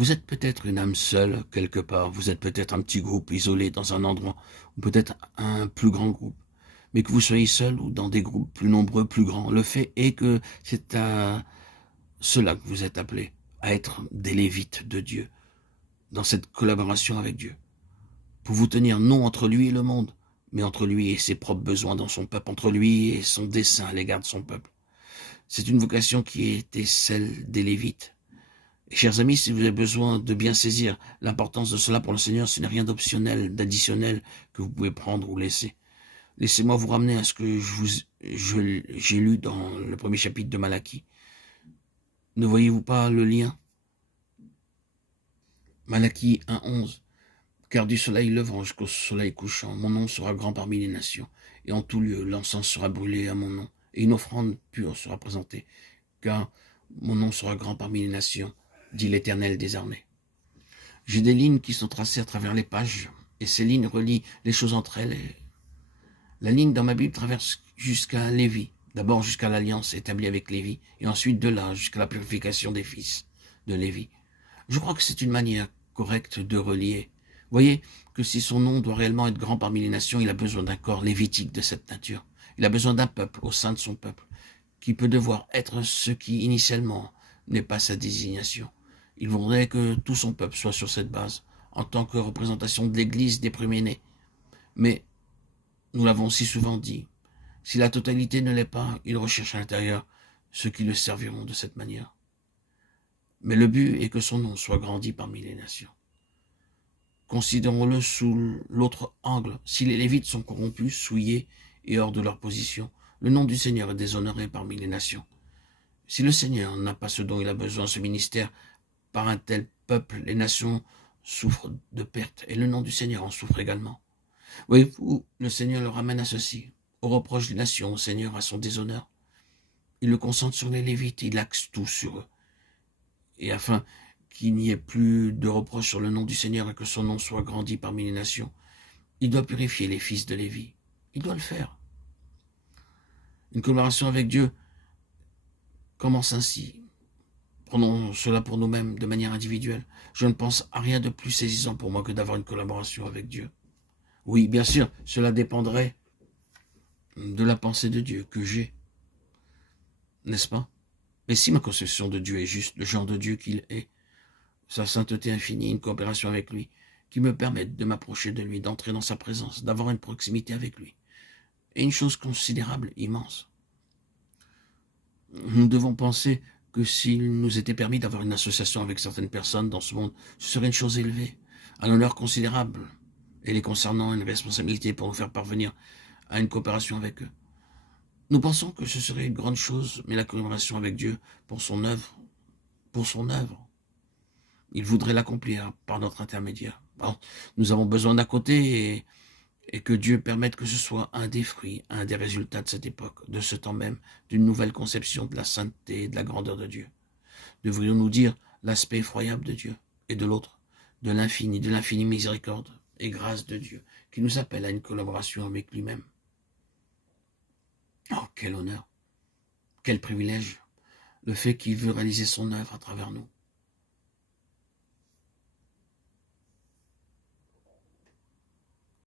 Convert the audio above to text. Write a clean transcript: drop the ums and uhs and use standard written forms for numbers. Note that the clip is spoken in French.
Vous êtes peut-être une âme seule quelque part, vous êtes peut-être un petit groupe isolé dans un endroit, ou peut-être un plus grand groupe. Mais que vous soyez seul ou dans des groupes plus nombreux, plus grands, le fait est que c'est à cela que vous êtes appelés, à être des lévites de Dieu, dans cette collaboration avec Dieu, pour vous tenir non entre lui et le monde, mais entre lui et ses propres besoins dans son peuple, entre lui et son dessein à l'égard de son peuple. C'est une vocation qui était celle des lévites. Et chers amis, si vous avez besoin de bien saisir l'importance de cela pour le Seigneur, ce n'est rien d'optionnel, d'additionnel que vous pouvez prendre ou laisser. Laissez-moi vous ramener à ce que j'ai lu dans le premier chapitre de Malachie. Ne voyez-vous pas le lien? Malachie 1,11. Car du soleil levant jusqu'au soleil couchant, mon nom sera grand parmi les nations, et en tout lieu l'encens sera brûlé à mon nom, et une offrande pure sera présentée, car mon nom sera grand parmi les nations, dit l'Éternel des armées. J'ai des lignes qui sont tracées à travers les pages, et ces lignes relient les choses entre elles. La ligne dans ma Bible traverse jusqu'à Lévi, d'abord jusqu'à l'alliance établie avec Lévi, et ensuite de là jusqu'à la purification des fils de Lévi. Je crois que c'est une manière correcte de relier. Voyez que si son nom doit réellement être grand parmi les nations, il a besoin d'un corps lévitique de cette nature. Il a besoin d'un peuple au sein de son peuple, qui peut devoir être ce qui initialement n'est pas sa désignation. Il voudrait que tout son peuple soit sur cette base, en tant que représentation de l'Église des premiers-nés. Mais, nous l'avons si souvent dit, si la totalité ne l'est pas, il recherche à l'intérieur ceux qui le serviront de cette manière. Mais le but est que son nom soit grandi parmi les nations. Considérons-le sous l'autre angle. Si les Lévites sont corrompus, souillés et hors de leur position, le nom du Seigneur est déshonoré parmi les nations. Si le Seigneur n'a pas ce dont il a besoin, ce ministère, par un tel peuple, les nations souffrent de perte, et le nom du Seigneur en souffre également. Voyez-vous, le Seigneur le ramène à ceci, au reproche des nations, au Seigneur, à son déshonneur. Il le concentre sur les Lévites, il axe tout sur eux. Et afin qu'il n'y ait plus de reproche sur le nom du Seigneur et que son nom soit grandi parmi les nations, il doit purifier les fils de Lévi. Il doit le faire. Une collaboration avec Dieu commence ainsi. Prenons cela pour nous-mêmes de manière individuelle. Je ne pense à rien de plus saisissant pour moi que d'avoir une collaboration avec Dieu. Oui, bien sûr, cela dépendrait de la pensée de Dieu que j'ai, n'est-ce pas? Mais si ma conception de Dieu est juste, le genre de Dieu qu'il est, sa sainteté infinie, une coopération avec lui, qui me permette de m'approcher de lui, d'entrer dans sa présence, d'avoir une proximité avec lui, est une chose considérable, immense. Nous devons penser que s'il nous était permis d'avoir une association avec certaines personnes dans ce monde, ce serait une chose élevée, un honneur considérable, et les concernant une responsabilité pour nous faire parvenir à une coopération avec eux. Nous pensons que ce serait une grande chose, mais la collaboration avec Dieu pour son œuvre, il voudrait l'accomplir par notre intermédiaire. Bon, nous avons besoin d'un côté et que Dieu permette que ce soit un des fruits, un des résultats de cette époque, de ce temps même, d'une nouvelle conception de la sainteté et de la grandeur de Dieu. Devrions-nous dire l'aspect effroyable de Dieu, et de l'autre, de l'infinie miséricorde et grâce de Dieu, qui nous appelle à une collaboration avec lui-même. Oh, quel honneur, quel privilège, le fait qu'il veut réaliser son œuvre à travers nous.